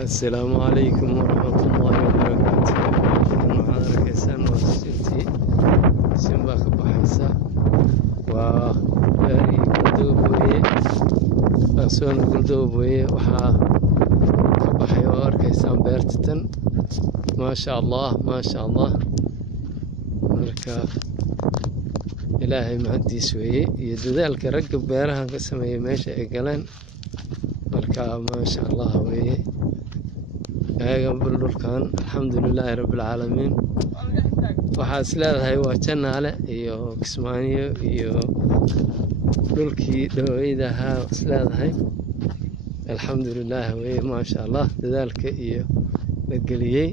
السلام عليكم ورحمة الله وبركاته. waxaad arkaysaan waa sintii sinbaa ka baxaysa waa beerihii guldooboye aqsoon guldooboye waxaa ka baxay oo arkaysaan beertan maasha Allah marka ilaahay mahadiis weeye iyo dadaalka ragga beeraha ka sameeyay meesha ay galeen marka maasha Allah weeye ayaga dhulkan alxamdulilaahi rabbil caalamiin waxaa isleedahay waa janaale iyo kismaayo iyo dhulkii dhaweydaha isleedahay alxamdulilaahi weeye maasha Allah dadaalka iyo la geliyay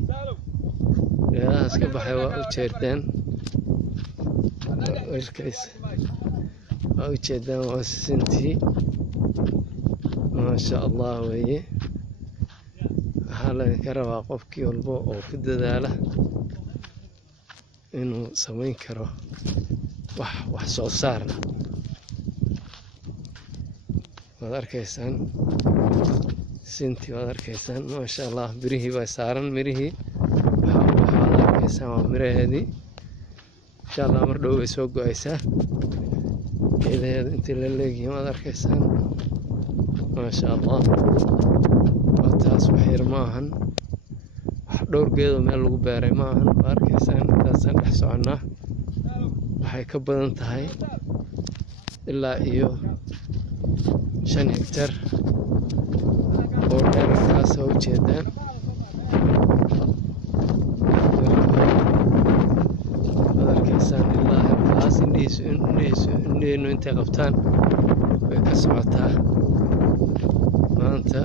beerahaas ka baxay waa u jeedaan waa sintii maasha Allah weeye waxaa laga rabaa qofkii walba oo ku dadaala inuu samayn karo wax soo saar waad arkaysaan sintii waad arkaysaan maasha Allah birihii baa saaran mirihii waxaad arkaysaan waa miraheedii insha Allah mar dhow way soo go'aysaa geedaheeda intii la leegihiin waad arkaysaan maasha Allah taas wax yar maahan wax dhowr geedo meel lagu beeray maahan waa arkaysaan intaasaan dhex soconnaa waxay ka badan tahay ilaa iyo 5 hektar oo dheerkaas oo ujeedaan waad arkaysaan ilaa halkaas indhihiinu intay qabtaan way ka socotaa maanta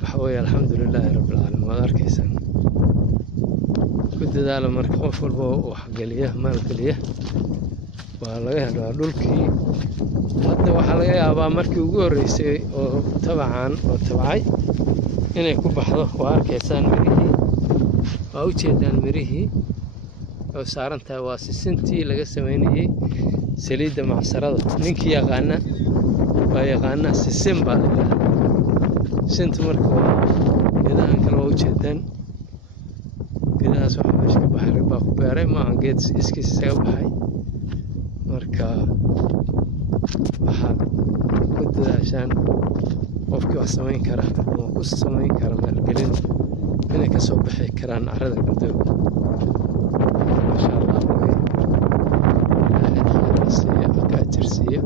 waxaweye alxamdulilaahi rabbil caalamiin waad arkaysaan ku dadaala marka qof walba wax geliya maalgeliya waa laga helaa dhulkii hadda waxaa laga yaabaa markii ugu horreysay oo tabacay inay ku baxdo waa arkaysaan mirihii waa u jeedaan mirihii oo saaran tahay waa sisintii laga sameynayay saliidda macsarada ninkii yaqaana waa yaqaanaa sisin baa la yidhaahdaa sinta marka waa geedahan kale waa u jeedaan geedahaas waxa meesha ka baxay rag baa ku beeray maaha geed iskiis isaga baxay marka waxaad ku dadaashaan qofkii wax samayn kara ama ku samayn kara maalgelin inay ka soo bixi karaan carrada galdoog maasha Allah ka ajirsiiyo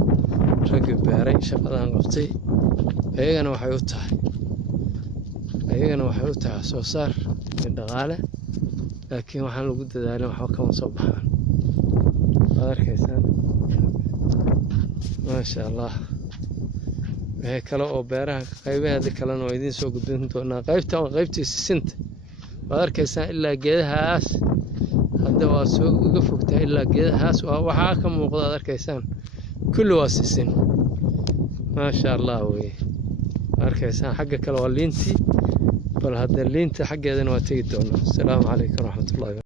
ragga beeray shaqadan qabtay ayagana waxay u tahay soo saar iyo dhaqaale laakiin waxaan lagu dadaalin waxba kama soo baxaan waad arkaysaan maasha Allah wixii kale oo beeraha qaybaheeda kalena waa idiin soo gudbin doonaa qaybtii sisinta waad arkaysaan ilaa geedahaas hadda waa soo uga fogtaa ilaa geedahaas waxaa ka muuqda aad arkaysaan kulli waa sisin maasha Allah weeye arkaysaan xagga kale waa liintii bal hadda liinta xaggeedana waa tegi doonaa. Assalaamu calaykum waraxmatullaahi.